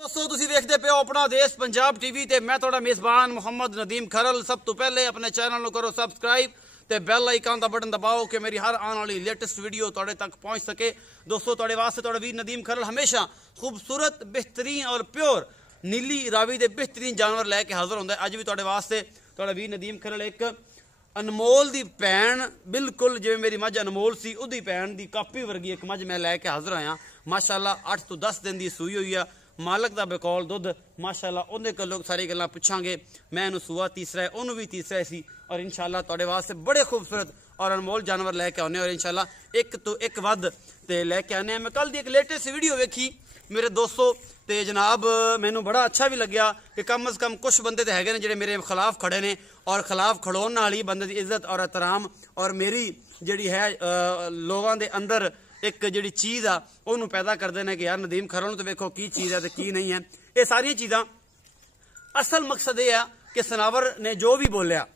दोस्तों तुसी देखते पे हो अपना देश पंजाब टीवी ते मैं थोड़ा मेजबान मोहम्मद नदीम खरल। सब तो पहले अपने चैनल को करो सबसक्राइब ते बैल आइकन का बटन दबाओ कि मेरी हर आने वाली लेटेस्ट वीडियो थोड़े तक पहुंच सके। दोस्तों थोड़े वास्ते थोड़ा वीर नदीम खरल हमेशा खूबसूरत बेहतरीन और प्योर नीली रावी के बेहतरीन जानवर लैके हाजिर होंगे। अज भी थोड़े वास्ते थोड़ा वीर नदीम खरल एक अनमोल दी भैन बिल्कुल जिवें मेरी मझ अनमोल सी उदी भैन दी कापी वर्गी एक मझ मैं लैके हाजिर आया। माशाअल्लाह 8 तो 10 दिन की सूई हुई है। मालक का बकौल दुध माशाअल्लाह उन्हें कोलों सारी गल्लां पुछांगे। मैं इन्हूं सूआ तीसरा है उन्होंने भी तीसरा है सी और इंशाअल्लाह तुहाडे वास्ते बड़े खूबसूरत और अनमोल जानवर लैके आने और इंशाअल्लाह एक तो एक वध ते लैके आने। मैं कल दी एक लेटेस्ट वीडियो वेखी मेरे दोस्तों ते जनाब मैनू बड़ा अच्छा भी लग्या कि कम अज़ कम कुछ बंदे तो है जिहड़े मेरे खिलाफ खड़े ने और खिलाफ खड़ोन नाल ही बंदे की इज्जत और एहतराम और मेरी जिहड़ी है लोगों के अंदर एक जी चीज़ आ उन्होंने पैदा करते हैं कि यार नदीम खरल तो वेखो की चीज़ है तो की नहीं है। ये सारिया चीज़ा असल मकसद ये है कि सनावर ने जो भी बोलिया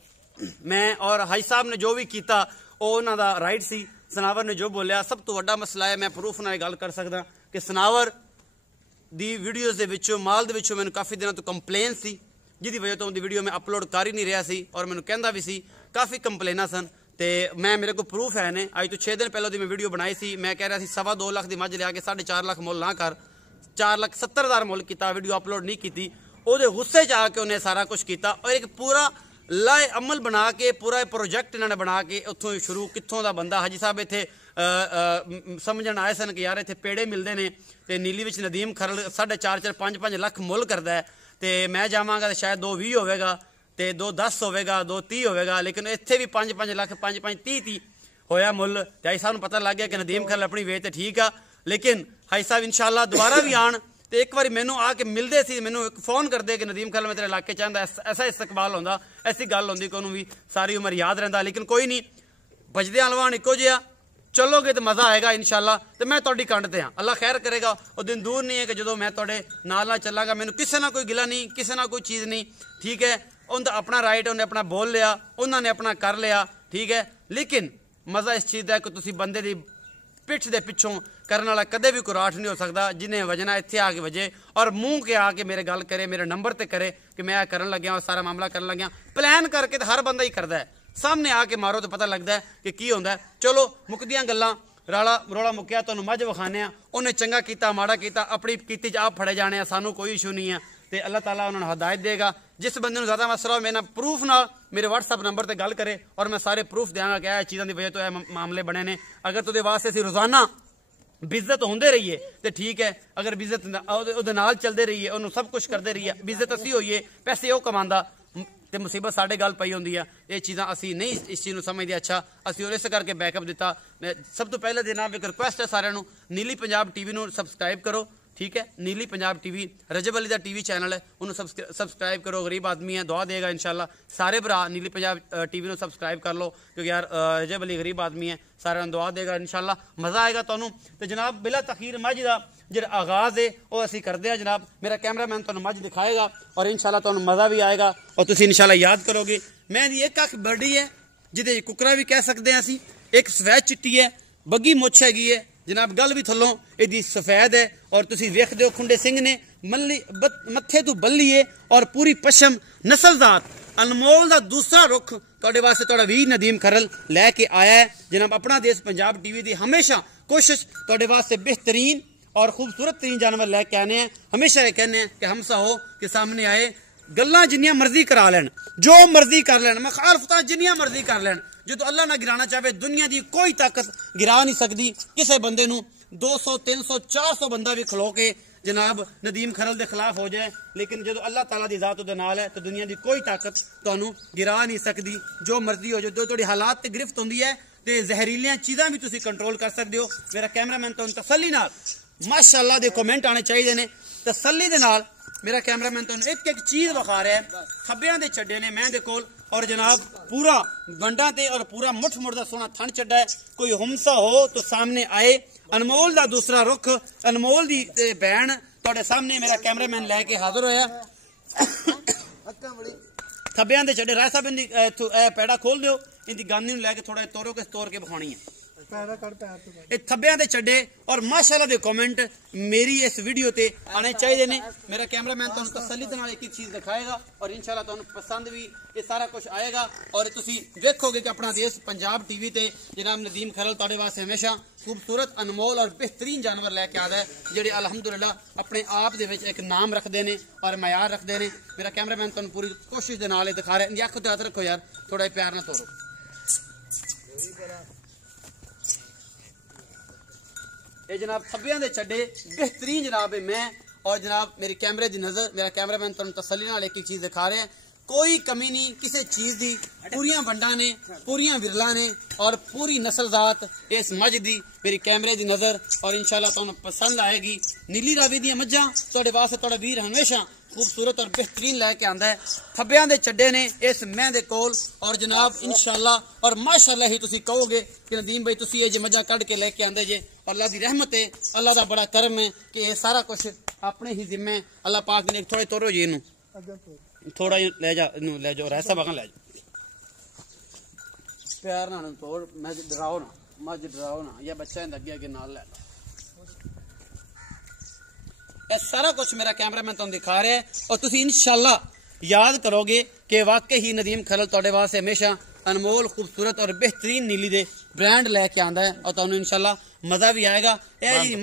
मैं और हाई साहब ने जो भी किया उन्हों का राइट सी। सनावर ने जो बोलिया सब तो वड्डा मसला है मैं प्रूफ नाल गल कर सकदा कि सनावर दी वीडियोज़ दे विचों माल दे विचों मैनूं काफ़ी दिनों तो कंप्लेन सी जिहदी वजह तो उनकी वीडियो मैं अपलोड कर ही नहीं रहा सी और मैनूं कहंदा भी सी काफ़ी कंप्लेना सन ते मैं मेरे को प्रूफ है ने। अज तो 6 दिन पहले दी मैं वीडियो बनाई सी मैं कह रहा सी 2.25 लाख की मझ लिया के 4.5 लाख मुल ना कर 4,70,000 मुल किया वीडियो अपलोड नहीं की। वो गुस्से च आके उन्हें सारा कुछ किया और एक पूरा लाए अमल बना के पूरा प्रोजेक्ट इन्होंने बना के उत्थों शुरू कितों का बंदा हाजी साहब इतने समझण आए सन कि यार इतने पेड़े मिलते हैं तो नीली विच नदीम खरल 4.5 5 लाख मुल करता है तो मैं जावांगा तो शायद 2.20 होगा तो 2.10 होगा 2.30 होगा लेकिन इत्थे भी 5 लाख 5 30 होया मुल। तो हाई साहब पता लग गया कि नदीम खरल अपनी वे तो ठीक आ लेकिन हाई साहब इंशाअल्लाह दोबारा भी आन तो एक बार मैनू आके मिलते सी मैनू एक फोन करते कि नदीम खरल मैं तेरे इलाके चाहता ऐसा इस्तकबाल होंदा ऐसी गल होंदी कि उन्होंने भी सारी उम्र याद रहता। लेकिन कोई नहीं बजदे अलवान इको जिहा चलोगे तो मज़ा आएगा इंशाअल्लाह। तो मैं तुहाडी कंड ते हां अल्लाह खैर करेगा। वो दिन दूर नहीं है कि जो मैं तुहाडे नाल चलांगा मैनू किसी ना कोई गिला नहीं किसी ना कोई चीज़ नहीं ठीक है। उनका अपना राइट उन्हें अपना बोल लिया उन्होंने अपना कर लिया ठीक है। लेकिन मज़ा इस चीज़ का कि तुसी बंदे दी पिठ के पिछों करने वाला कदे भी कुराठ नहीं हो सकता जिन्हें वजना इत्थे आके वजे और मुँह के आके मेरे गल करे मेरे नंबर ते करे कि मैं करन लग्या और सारा मामला करन लग्या। प्लान करके तो हर बंदा ही करता है सामने आके मारो तो पता लगता है कि की होंदा है। चलो मुकदियां गल्लां रोला मुक्या तुहानूं मझ विखाने उन्हें चंगा किया माड़ा किया अपनी कीती च आप फड़े जाने सानू कोई इशू नहीं है तो अल्लाह ताला उन्होंने हदायत देगा। जिस बंदे को ज़्यादा मसला हो मेरे प्रूफ ना मेरे व्हाट्सअप नंबर पर गल करे और मैं सारे प्रूफ देंगा कि चीज़ों की वजह तो यह मामले बने ने। अगर तुझे वास्ते असीं रोज़ाना बिज़त होंदे रहिए तो ठीक है अगर बिज़त नाल चलते रहिए उन्होंने सब कुछ करते रहिए बिज़त असी होइए पैसे वो कमांदा तो मुसीबत साढ़े गल पई होंदी है। ये चीज़ां असी नहीं इस चीज़ को समझते अच्छा असी इस करके बैकअप दिता। सब तो पहले देना एक रिक्वेस्ट है सारिਆਂ ਨੂੰ नीली पंजाब टीवी ਨੂੰ सबसक्राइब करो ठीक है। नीली पंजाब टीवी रजब अली का टीवी चैनल है उन्होंने सबसक्राइब करो। गरीब आदमी है दुआ देगा इंशाअल्लाह। सारे भरा नीली पंजाब टीवी को सबसक्राइब कर लो क्योंकि यार रजब अली गरीब आदमी है सारे दुआ देगा इंशाअल्लाह मज़ा आएगा तुहानूं। तो जनाब बिला तखीर मझ का जो आगाज़ है वह असी करते हैं जनाब मेरा कैमरामैन तुहानूं मझ दिखाएगा और इंशाअल्लाह तुहानूं मज़ा भी आएगा और तुसीं इंशाअल्लाह याद करोगे। मैं एक अख बड़ी है जिहदे कुकरा भी कह सकते हैं असी एक सफेद चिट्टी है बग्गी मुछ हैगी है जनाब गल भी थल्लों यदी सफेद है और तुसीं वेखदे हो खुंडे सिंह ने मल्ली मत्थे तो बल्ली है और पूरी पशम नस्लजात अनमोल का दूसरा रुख तुहाडे वास्ते तुहाडा वीर नदीम खरल लैके आया है। जनाब अपना देश पंजाब टीवी की हमेशा कोशिश तुहाडे वास्ते बेहतरीन और खूबसूरत तरीन जानवर लैके आने हैं। हमेशा ये कहने हैं कि हमसा हो कि सामने आए गल्लां जिन्नियां मर्जी करा लैन जो मर्जी कर लैन मखालफतां जिन्नियां मर्जी कर लैन जो तो अल्लाह ना गिराना चाहे दुनिया की कोई ताकत गिरा नहीं सकती किसी बंदे नूं 200 300 400 बंदा भी खलो के जनाब नदीम खरल के खिलाफ हो जाए लेकिन जो अल्लाह ताला की जात उहदे नाल है तो दुनिया की कोई ताकत तुहानूं गिरा नहीं सकती। जो मर्जी हो जो तुहाडी हालात ते गिरफ्त होंदी है तो जहरीलियां चीज़ां भी तुसीं कंट्रोल कर सकते हो। मेरा कैमरामैन तुहानूं तसल्ली नाल माशाअल्लाह दे कमेंट आने चाहिए ने तसल्ली दे नाल मेरा कैमरामैन तुहानूं एक एक चीज़ विखा रहा है खब्बियां दे छड्डे ने मैं दे कोल और जनाब पूरा गंडा ते और पूरा मुठ मुठ का सोना थन चढ़ा है। कोई हमसा हो तो सामने आए अनमोल का दूसरा रुख अनमोल की भैन तुहाडे सामने मेरा कैमरामैन लैके हाजिर होया। खब्बियां दे छड्डे राय साहब इनकी पैड़ा खोल दो इनकी गांधी लैके थोड़ा तोरो के तोड़ के विखानी है ये थब्बियां दे चड्डे और माशाल्लाह दे कमेंट मेरी इस वीडियो ते आने चाहिए ने। मेरा कैमरामैन तुहानू तसल्ली दे नाल एक चीज दिखाएगा और इंशाल्लाह तुहानू पसंद भी ये सारा कुछ आएगा और तुसी देखोगे कि अपना देश पंजाब टीवी ते जनाब नदीम खरल तुहाडे वास्ते हमेशा खूबसूरत अनमोल और बेहतरीन जानवर लैके आदा है जेडे अलहमदुलिल्लाह अपने आप दे विच एक नाम रखते हैं और मयार रखते हैं। मेरा कैमरामैन तुहानू पूरी कोशिश दे नाल दिखा रहा है। अख ते हाथ रखो यार, थोड़ा प्यार ना तोड़ो। ये जनाब थब्बियां दे चड्डे बेहतरीन जनाब है मैं और जनाब मेरी कैमरे दी नजर, मेरा कैमरामैन तुहानू तसल्ली नाल एक चीज दिखा रहा है, कोई कमी नहीं किसी चीज दी। पूरियां वंडा ने, पूरियां विरला ने और पूरी नस्लजात इस मझ दी मेरी कैमरे दी नजर और इंशाल्लाह तुहानू पसंद आएगी। नीली रावी दी मज्जां तुहाडे वास्ते तुहाडा वीर हमेशा खूबसूरत और बेहतरीन लैके आंदा है। थब्बियां दे चड्डे ने इस मैं दे कोल और जनाब इंशाल्लाह और माशाल्लाह ही तुसी कहोगे कि नदीम भाई तुसी ये जे मज्जां कढ के लैके आंदे जे। अल्लाह दी रहमत है, अल्लाह दा बड़ा करम है कि ये सारा कुछ अपने ही जिम्मे अल्लाह पाक ने। थोड़े तोरो जी इनू थोड़ा ले जा, इनू ले जाओ राय साहब ले जाओ, प्यार ना तोड़, मैं डराओ ना, मज डराओ ना, या बच्चा अगे अगे नाल ले लो। ये सारा कुछ मेरा कैमरामैन तुहानू दिखा रहा है और तुसी इंशाल्लाह याद करोगे कि वाकई ही नदीम खरल तुहाडे वास्ते हमेशा अनमोल खूबसूरत और बेहतरीन नीली दे ब्रांड लैके आंदा है और तुहानू इंशाल्लाह मजा भी आएगा। यह जी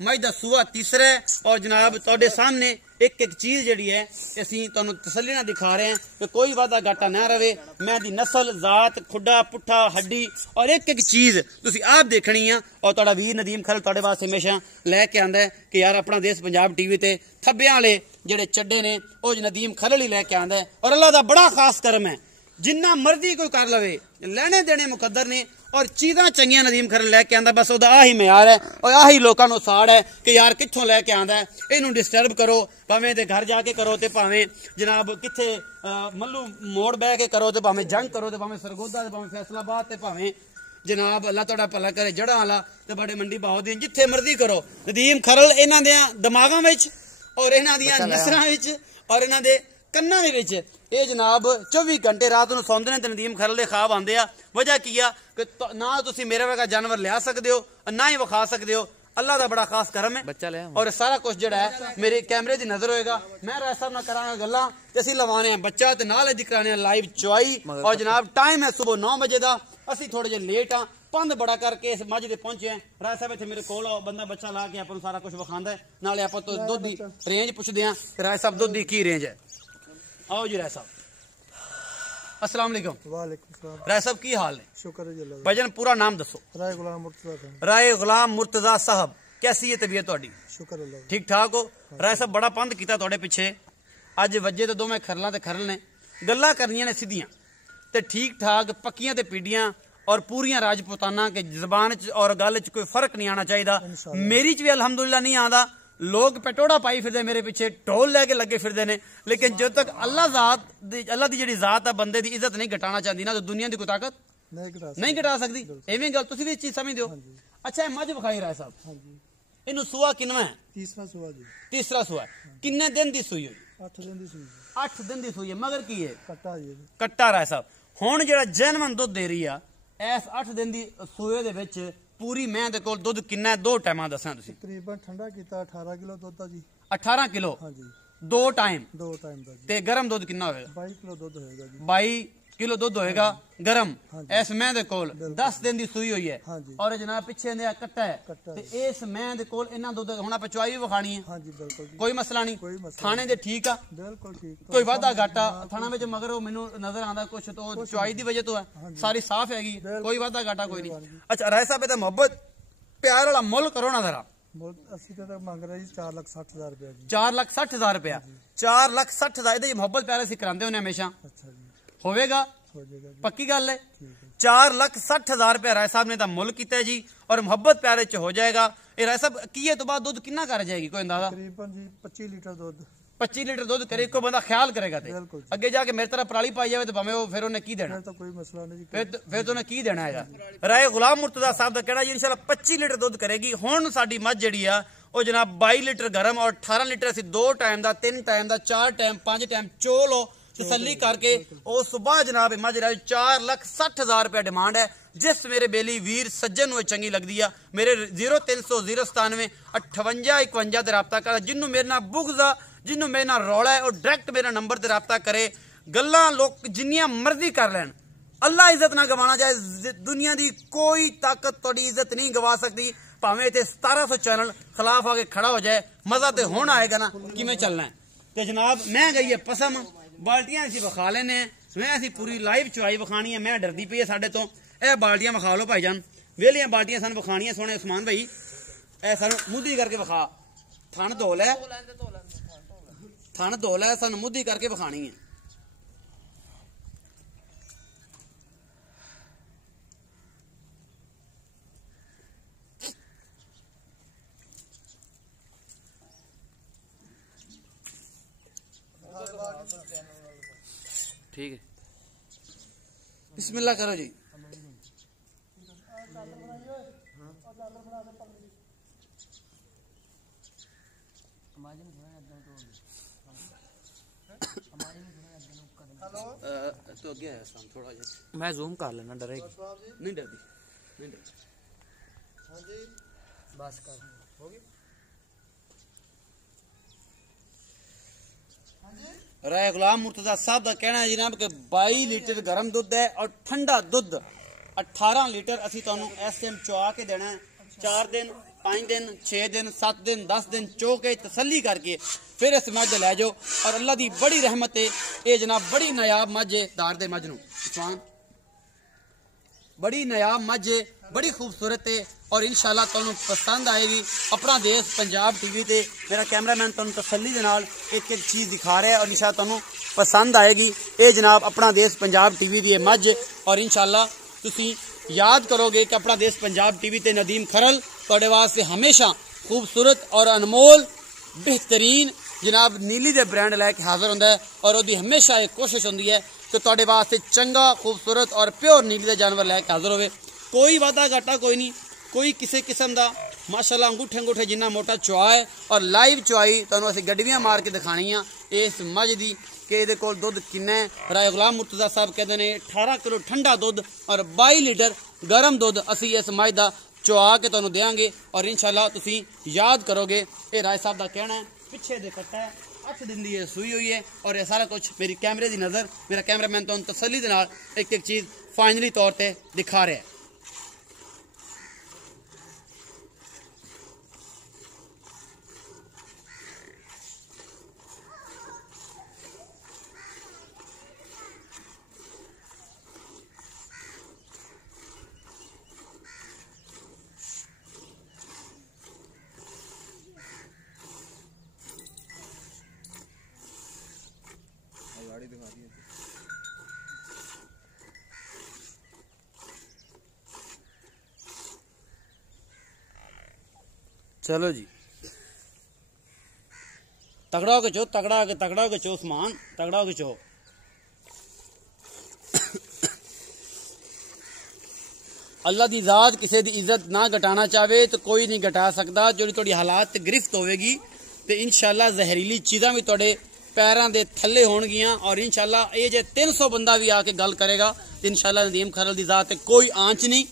मझ दा सूआ तीसरा है और जनाब तुहाडे सामने एक एक चीज जिहड़ी है असीं तुहानू तसल्ली नाल दिखा रहे हैं कि कोई वादा घाटा ना रहे। मैं दी नस्ल जात खुडा पुट्ठा हड्डी और एक एक चीज तुसीं आप देखनी है और तुहाडा वीर नदीम खरल तुहाडे वास्ते हमेशा लैके आंदा है कि यार अपना देश पंजाब टीवी ते थब्बियां वाले जिहड़े चड्डे ने ओ नदीम खरल ही लैके आंदा है और अल्लाह दा बड़ा खास करम है। जिन्ना मर्जी कोई कर लवे, लेने देने मुकद्दर ने और चीज़ां चंगियां नदीम खरल लैके आंदा, बस ओहदा आही म्यार है और आही लोकां नूं साड़ है कि यार कित्थों लैके आंदा है, इहनूं डिस्टर्ब करो, भावें ते घर जाके करो ते भावें जनाब कित्थे मल्लू मोड़ बह के करो ते भावें जंग करो ते भावें सरगोदा ते भावें फैसलाबाद ते भावें जनाब अल्लाह तुहाडा भला करे जड़ा वाला ते बड़े मंडी बहाउद्दीन जिथे मर्जी करो। नदीम खरल इन्हां दे दिमागां विच और इन्हां दियां नसरां विच और इन्हां दे कन्नां दे विच ये जनाब 24 घंटे रात नूं सौंदे ने ते नदीम खरल दे ख्वाब आंदे आ। वजह की आ कि ना तुसीं मेरे वर्गा जानवर लिया सकदे हो ना ही विखा सकदे हो। अल्लाह दा बड़ा खास करम है और सारा कुछ जिहड़ा है मेरे कैमरे दी नजर होएगा। मैं राय साहब नाल करांगा गल्लां ते असीं लवाने हैं बच्चा ते नाल दी कराने लाइव चुआई और जनाब टाइम है सुबह 9 बजे दा। असीं थोड़े जे लेट हाँ, पंध बड़ा करके इस मझ दे पहुंचे हैं। राय साहब इत्थे मेरे कोल आओ, बंदा बच्चा ला के आपां सारा कुछ विखांदा है, नाले आपां तो दुध दी रेंज पुछदे हां कि राय साहब दुध दी की रेंज है। आओ जी राय साहब, अस्सलाम वालेकुम। वालेकुम सलाम। राय साहब की हाल है? शुक्र है अल्लाह। भाईजान पूरा नाम दसो। राय गुलाम मुर्तजा साहब। राय गुलाम मुर्तजा साहब, कैसी है तबीयत तुहाडी? शुक्र अल्लाह। ठीक ठाक हो? राय साहब बड़ा पंध कीता तुहाडे पिछे, अज वजे तो दोवें खरलां ते खरल ने, गल्लां करनियां ने सीधियां ते ठीक ठाक पक्कियां ते पीडियां और पूरियां राजपूताना के जबान च और गल च कोई फर्क नहीं आना चाहिए। मेरी च भी अल्हम्दुलिल्लाह नहीं आंदा। लोग पटोड़ा पाई फिरदे मेरे पिछे, ढोल लैके लगे फिरदे ने, लेकिन जब तक अल्लाह दी जिहड़ी जात है बंदे दी इज्जत नहीं घटाना चाहती ना तो दुनिया की कोई ताकत नहीं घटा सकती। एवें गल तुसीं भी इस चीज समझदे हो। अच्छा मझ विखाई राय साहब, इनू सूआ किनवा है? तीसरा सूआ जी। तीसरा सूआ। किन्ने दिन दी सूई होई? 8 दिन दी सूई। 8 दिन दी सूई है। मगर की है? कट्टा जी। कट्टा राय साहब हुण जिहड़ा जैनवन दुध दे रही आ इस 8 दिन दी सूए दे विच पूरी मैं दे कोल दुध किन्ना है? 2 टाइमां दस्सां तुसीं। तकरीबन ठंडा कीता 18 किलो दुध दा जी। 18 किलो? हां जी। 2 टाइम? 2 टाइम दा जी। ते गरम दुध किन्ना होएगा? 22 किलो दुध होएगा जी। 22 किलो दुध होएगा गरम। इस मैं दे कोल 10 दिन दी सूई हुई है और जनाब पिछे दे कट्टा है ते इस मैं दे कोल इन्ना दुध हुण आपां चुआई भी विखाणी है। हां जी बिल्कुल जी। कोई मसला नहीं। थाने दे ठीक आ? बिल्कुल ठीक। कोई वादा घाटा थाना विच मगर ओ मैनू नजर आंदा कुछ तो चुआई दी वजह तो है, सारी साफ हैगी, कोई वादा घाटा कोई नहीं। अच्छा राय साहब दा मोहब्बत प्यार वाला मुल करो ना जरा। ਅਸੀਂ ਤਾਂ ਮੰਗ ਰਹੇ ਜੀ 4,60,000 ਰੁਪਏ ਜੀ। 4,60,000 रुपया। 4,60,000 ਇਹਦੇ ਮੁਹੱਬਤ ਪਿਆਰ ਅਸੀਂ ਕਰਾਉਂਦੇ ਹੁੰਨੇ ਹਮੇਸ਼ਾ। ਅੱਛਾ ਜੀ। ਹੋਵੇਗਾ? ਹੋ ਜਾਏਗਾ ਜੀ। पक्की गल है। 4,60,000 रुपया राय साहब ने तो मुल किया जी और मुहब्बत प्यारे च हो जाएगा। ये राय साहब किए तो बाद दुध कितना कर जाएगी कोई अंदाजा? तकरीबन जी 25 लीटर दुध। 25 लीटर दुध करे कोई बंदा ख्याल करेगा ते अगे जाके मेरी तरह पराली पाई जाए तो भावें वो फिर उन्हें की देना? तो कोई मसला नहीं। फिर तो उन्हें की देना है। राय गुलाम मुर्तजा साहब का कहना जी इंशाल्लाह 25 लीटर दुध करेगी। हुण साडी मझ जिहड़ी आ ਉਹ जनाब 22 लीटर गर्म और 18 लीटर ਅਸੀਂ 2 टाइम ਦਾ 3 टाइम ਦਾ 4 टाइम 5 टाइम चो लो तसल्ली करके और सुबह जनाब मझ 4,60,000 रुपया डिमांड है। जिस मेरे बेली वीर सज्जन नूं चंगी लगदी आ मेरे 0300 097 58 51 ते रब्ता कर। जिन्हों मेरे नाल बुग़्ज़ आ, जिन्हों मेरे नाल रौला है, और डायरैक्ट मेरा नंबर ते रब्ता करे। गल्लां लोग जिन्नियां मर्जी कर लैन, अल्लाह इज्जत ना गवाना चाहे। दुनिया की कोई ताकत तुहाडी इज्जत नहीं गवा सकती। भावें इत्थे 1700 चैनल खिलाफ आके खड़ा हो जाए, मजा तो होना आएगा ना किवें चलना है। तो जनाब मैं गई है पसम, बाल्टियां असीं विखा लेने, मैं असीं पूरी लाइव चुआई विखानी है। मैं डरदी पई है साडे तो। यह बाल्टियां विखा लो भाईजान, वेलियां बाल्टियां सानूं विखानियां सोहणे उस्मान भाई। ए सानूं मुद्दी करके विखा, थण धो लै, थण धो लै, सानूं मुद्दी करके विखानी है। ठीक है, बिस्मिल्लाह करो जी। तो अगे है थोड़ा जिहा मैं जूम कर लेना, डरेगी नहीं? डरदी नहीं डरदी। हाँ जी बस कर होगी। राय गुलाम मुर्तजा साहब का कहना है जनाब कि 22 लीटर गर्म दुध है और ठंडा दुध 18 लीटर असी तुहानू इस टाइम चुआ के देना है। 4 दिन 5 दिन 6 दिन 7 दिन 10 दिन चो के तसल्ली करके फिर इस मझ लै जाओ। और अल्लाह की बड़ी रहमत है, ये जनाब बड़ी नायाब मझ है। दार दे मझ नूं बड़ी नायाब मझ है, बड़ी खूबसूरत है और इंशाल्लाह तुहानू पसंद आएगी। अपना देश पंजाब टीवी ते मेरा कैमरामैन तुहानू तसल्ली दे नाल एक एक चीज़ दिखा रहा है और इंशाल्लाह तुहानू पसंद आएगी। ये जनाब अपना देश पंजाब टीवी दी मझ और इंशाल्लाह तुसी याद करोगे कि अपना देश पंजाब टीवी ते नदीम खरल तुहाडे वास्ते हमेशा खूबसूरत और अनमोल बेहतरीन जनाब नीली दे ब्रांड लैके हाजिर होंदा है। और उसकी हमेशा एक कोशिश होंदी है कि तुहाडे वास्ते चंगा खूबसूरत और प्योर नीली दे जानवर लैके हाजिर होवे। कोई वादा घाटा कोई नहीं, कोई किसी किस्म का माशाल्लाह अंगूठे अंगूठे जिन्ना मोटा चुआ है। और लाइव चुआई तुहानू असीं गड्डियां मार के दिखानी आ इस मझ दी कि इहदे कोल दुध किन्ना है। राय गुलाम मुर्तजा साहब कहते हैं 18 किलो ठंडा दुध और 22 लीटर गर्म दुध असीं इस मझ दा चुआ के तुहानू देंगे और इंशाल्लाह तुसीं याद करोगे। ये राय साहब का कहना है। पिछे दे कट्टा है, 8 दिन की सूई हुई है और यह सारा कुछ मेरी कैमरे की नज़र, मेरा कैमरामैन तुहानू तसल्ली दे नाल एक एक चीज़ फाइनली तौर पर दिखा रहा है। चलो जी, तगड़ा हो के चो, तगड़ा हो के चो उस्मान, तगड़ा हो के चो। अल्लाह की जात किसी की इज्जत ना घटाना चाहे तो कोई नहीं घटा सकता। जो थोड़ी हालात गिरफ्त होगी तो इंशाल्लाह जहरीली चीज़ा भी थोड़े पैरों के थले होणगियां और इंशाल्लाह ये जे 300 बंदा भी आके गल करेगा तो इंशाल्लाह नदीम खरल की जात कोई आंच नहीं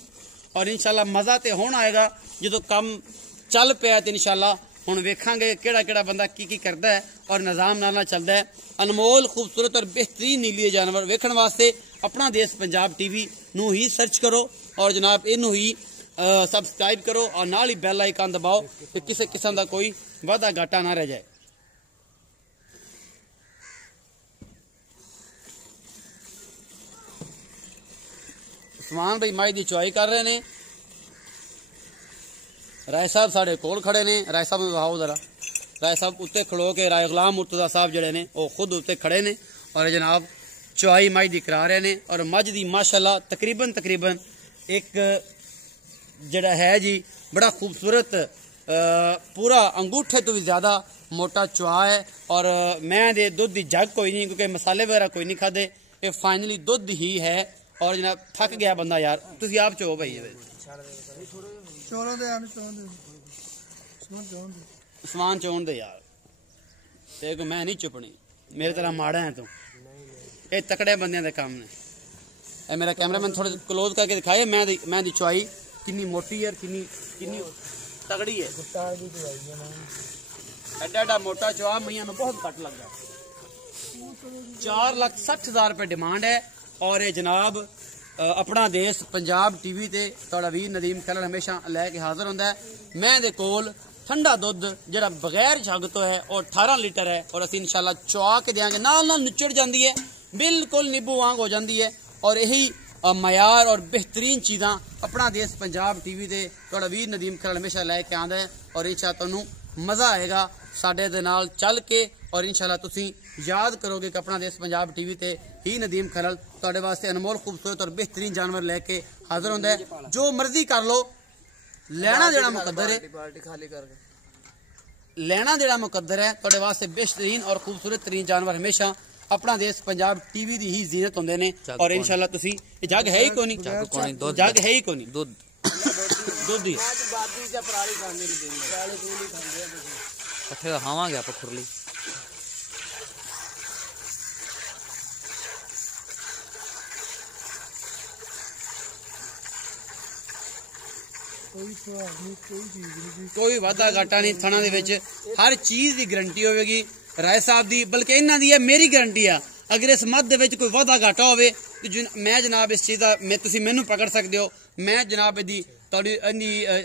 और इंशाल्लाह मज़ा तो होना आएगा। जो कम चल पाया तो इंशाल्लाह हुण वेखांगे केड़ा केड़ा बंदा की करता है और निज़ाम नाल चलता है। अनमोल खूबसूरत और बेहतरीन नीली जानवर वेखण वास्ते अपना देश पंजाब टीवी नू ही सर्च करो और जनाब इनू ही सबसक्राइब करो और नाल ही बैल आइकन दबाओ कि किसी किस्म का कोई वादा घाटा ना रह जाए। उस्मान भाई माई की चुआई कर रहे हैं। राय साहब साढ़े कोल खड़े ने, राय साहब में बहाओ जरा। राय साहब उत्ते खड़ो के राय गुलाम मुर्तजा साहब जड़े ने वो खुद उत्ते खड़े ने और जनाब चुआई मझ दी करा रहे ने और मझ दी माशाल्लाह तकरीबन एक जड़ा है जी बड़ा खूबसूरत पूरा अंगूठे तो भी ज़्यादा मोटा चुआ है। और मैं दे दुध की जग कोई नहीं क्योंकि मसाले वगैरह कोई नहीं खादे, ये फाइनली दुध ही है। और जनाब थक गया बंदा यार, तुम आप चो भाई समान चोन दे यार, तेरे को मैं नहीं चुपनी, मेरे तरह माड़ा है तू। ये तकड़े बंदे दे काम ने। ए मेरा कैमरामैन थोड़ा क्लोज करके दिखाए मैं दी चुआई कितनी मोटी है, कितनी कितनी तगड़ी है। एडा एडा मोटा चुआ मैया में बहुत घट लगता है। 4,60,000 रुपए डिमांड है। और ये जनाब अपना देश पंजाब टीवी ते तुहाड़ा वीर नदीम खैलर हमेशा लैके हाजिर होंदा है। मैं दे कोल ठंडा दुध जिहड़ा बगैर झग तो है और 18 लीटर है और असीं इंशाल्लाह चुआ के देंगे, नाल नाल निचड़ जाती है, बिल्कुल नींबू वांग हो जाती है। और यही मयार और बेहतरीन चीज़ां अपना देश पंजाब टीवी ते तुहाड़ा वीर नदीम खैलर हमेशा लैके आंदा है। और इंशाल्लाह तुहानूं मज़ा आएगा साडे दे नाल चल के। और इंशाल्लाह तुसीं याद करोगे कि अपना देश पंजाब टीवी ते ही नदीम खैलर तुहाडे वास्ते अनमोल खूबसूरत और बेहतरीन जानवर लैके हाजिर होंदा है। जो मर्जी कर लो, लेना देना मुकद्दर है, लेना देना मुकद्दर है। तुहाडे वास्ते बेहतरीन और खूबसूरत तरीन जानवर हमेशा अपना देश पंजाब टीवी दी ही जीनत होंदे ने। और इंशाल्लाह तुसीं जग है ही कोई नहीं, जग है ही कोई नहीं, दूध दूध ही इकट्ठे खावांगे आप खुरली। कोई वादा घाटा नहीं थाना दे विच, हर चीज की गारंटी होगी राय साहब दी, बल्कि इन्हां दी है, मेरी गारंटी है। अगर इस मद दे विच कोई वादा घाटा होवे तो मैं जनाब इस चीज़ का मैं तुसीं मैनूं पकड़ सकते हो, मैं जनाब इहदी तुहाडी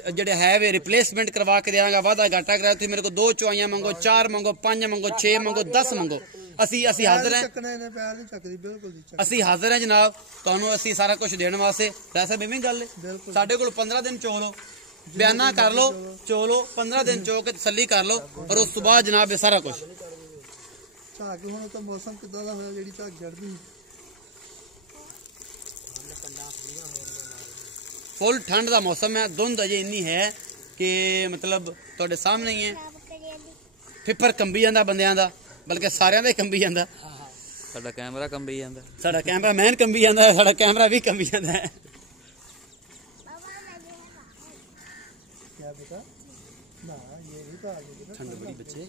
जिहड़े है वे रिप्लेसमेंट करवा के देंगा। वादा घाटा कराया तुसीं मेरे को 2 चुआइयां मंगो, 4 मंगो, 5 मंगो, 6 मंगो, 10 मंगो, असी हाजिर हैं, असी हाजिर हैं जनाब तुहानूं असी सारा कुछ देने वास्ते। वैसे भी गल है साडे कोल 15 दिन चो लो, बयाना कर लो, चो लो, 15 दिन चो के तसल्ली कर लो और उस तो बाद जनाब ये सारा कुछ। मौसम किदां दा होया जेहड़ी झग चढ़दी फुल ठंड का मौसम है। धुंध अजे इन्नी है कि मतलब तुहाडे सामने ही है, फिपर कंबी जांदा बंदियां दा, बल्कि सारियां दा ही कंबी जांदा। साडा कैमरा कंबी जांदा, साडा कैमरा मैन कंबी जांदा है, साडा कैमरा भी कंबी जांदा है। क्या बेटा ना ये भी तो आगे ठंड बड़ी बच्चे।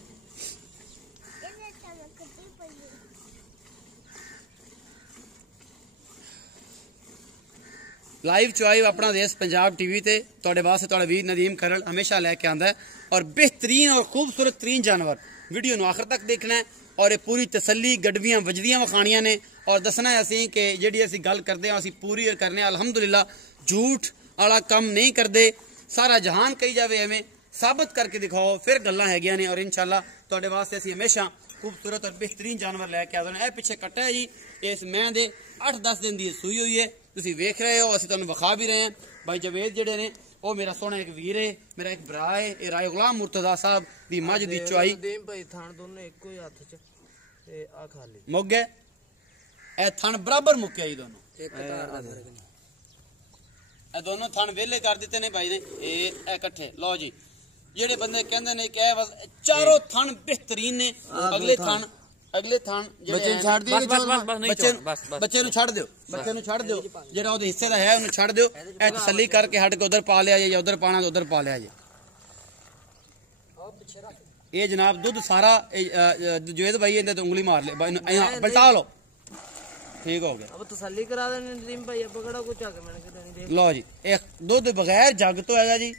लाइव चुआई अपना देश पंजाब टीवी ते तुहाडे वास्ते तुहाडा वीर नदीम खैलर हमेशा लैके आंदा है। और बेहतरीन और खूबसूरत तरीन जानवर वीडियो नूं आखिर तक देखना है और ये पूरी तसल्ली गडवियां वजदियां विखाणियां ने और दसना है असीं कि जिहड़ी असीं गल करदे हां असीं पूरी करने अल्हम्दुलिल्लाह, झूठ वाला काम नहीं करदे। सारा जहान कही जावे एवें साबित करके दिखाओ फिर गल्लां हैगियां ने। और इंशाल्लाह तुहाडे वास्ते असीं हमेशा खूबसूरत और बेहतरीन जानवर लैके आदे ने। पिछे कट्टा है जी, इस मैं दे 8-10 दिन की सूई हुई है, तुसीं वेख रहे हो, असीं तुहानूं विखा भी रहे हैं। भाई जवेद जिहड़े ने वो मेरा सोहना एक वीर है, मेरा एक भरा है। ये राय गुलाम मुर्तजा साहब दी मझ दी चुआई मुक गए, ए थन बराबर मुक्या जी दोनों, ए दोनों थन वेले कर दिते ने भाई ने ए इकट्ठे। लो जी जेडे बंदे कहंदे ने कि बस चारों थन बेहतरीन ने। अगले थन बच्चे छड़ दियो, बच्चे नु छड़ दियो, बच्चे नु छड़ दियो, जेड़ा ओदे हिस्से दा है ओनु छड़ दियो। ए तसल्ली करके हट के उधर पा लिया जे, या उधर पाना तो उधर पा लिया जे। ये जनाब दूध सारा जुवेद भाई इहदे ते उंगली मार ले, पलटा लो, ठीक हो गया। अब तसल्ली करा देने नदीम भाई, अब बड़ा कुछ आ के मैंने देख लो जी, एक दूध बगैर जग तो हैगा जी,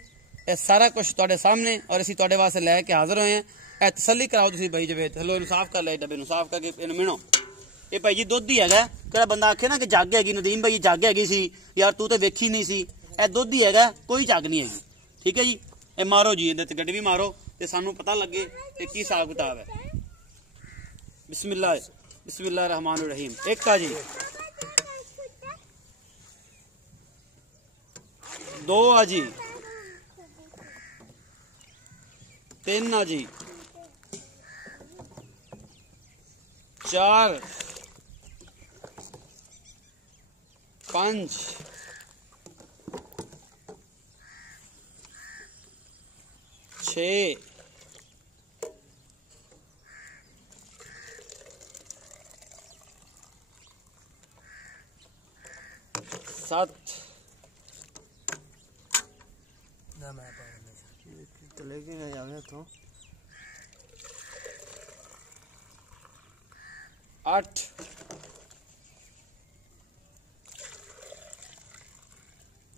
ये सारा कुछ तुहाडे सामने और असीं तुहाडे वास्ते लैके हाजिर होए हैं। ए तसल्ली कराओ तुसीं भाई जवेद, हलो इनू साफ कर ले, डब्बे नू साफ करके इनू मिनो। ये भाई जी दुध ही हैगा, किहड़ा बंदा आखे ना कि जग हैगी, नदीम भाई जग हैगी सी यार तू तो वेखी नहीं सी, ए दुध ही हैगा, कोई जग नहीं हैगी, ठीक है जी। ए मारो जी, इहदे ते गड्डी भी मारो ते सानू पता लगे कि की हिसाब किताब है। बिस्मिल्लाह रहमान रहीम। एक का जी, 2 आ जी, 3 आ जी, 4 5 6 7 ना मैं चले गए जावे तो 8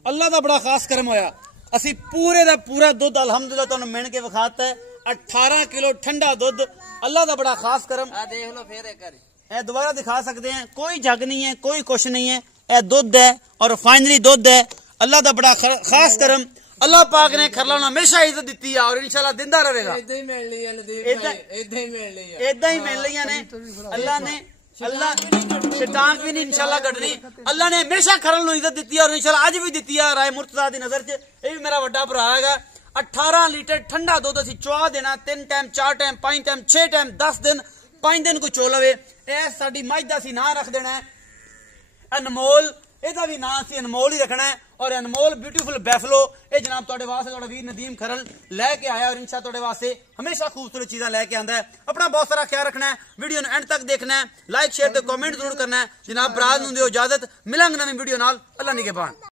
अल्लाह का बड़ा खास करम होया असी पूरे दा पूरा दुध अलहमदुलिल्लाह तुहानू मिण के विखाता है 18 किलो ठंडा दुध अल्लाह का बड़ा खास करम देख लो फिर एक बारी ए दोबारा दिखा सकते हैं कोई जग नहीं है कोई कुछ नहीं है ए दुध है और फाइनली दुध है अल्लाह का बड़ा खास करम अल्लाह पाक ने खरला हमेशा इज्जत दी है और इंशाल्लाह दिंदा रहेगा इदां ही मिल ली है नदीम इदां भाई इदां ही मिल ली है इदां ही मिल लिया ने अल्लाह ने अल्लाह शैतान भी नहीं इंशाल्लाह कटनी अल्लाह ने हमेशा खरल नु इज्जत दी है और इंशाल्लाह आज भी दी है राय मुर्तजा दी नजर च ये भी मेरा बड़ा भरा है 18 लीटर ठंडा दुध असी चुआ देना 3 टाइम 4 टाइम 5 टाइम 6 टाइम 10 दिन 5 दिन को चो लवे ए साडी मझ दा सी नाम रख देना है अनमोल ਇਹਦਾ ਵੀ ਨਾਂ ਸੀ ਅਨਮੋਲ ਹੀ ਰੱਖਣਾ ਹੈ और अनमोल ब्यूटीफुल बैफलो ये जनाब ਤੁਹਾਡੇ ਵਾਸਤੇ ਤੁਹਾਡਾ ਵੀਰ नदीम खरल लेके आया और इंशाल्लाह ਤੁਹਾਡੇ वास्ते हमेशा खूबसूरत चीज़ें लेके आंदा है अपना बहुत सारा ख्याल रखना है वीडियो ਨੂੰ एंड तक देखना है लाइक शेयर ते कमेंट जरूर करना है जनाब बराद ਨੂੰ ਦਿਓ इजाजत मिलांगे नवी वीडियो नाल अल्लाह निगहबान।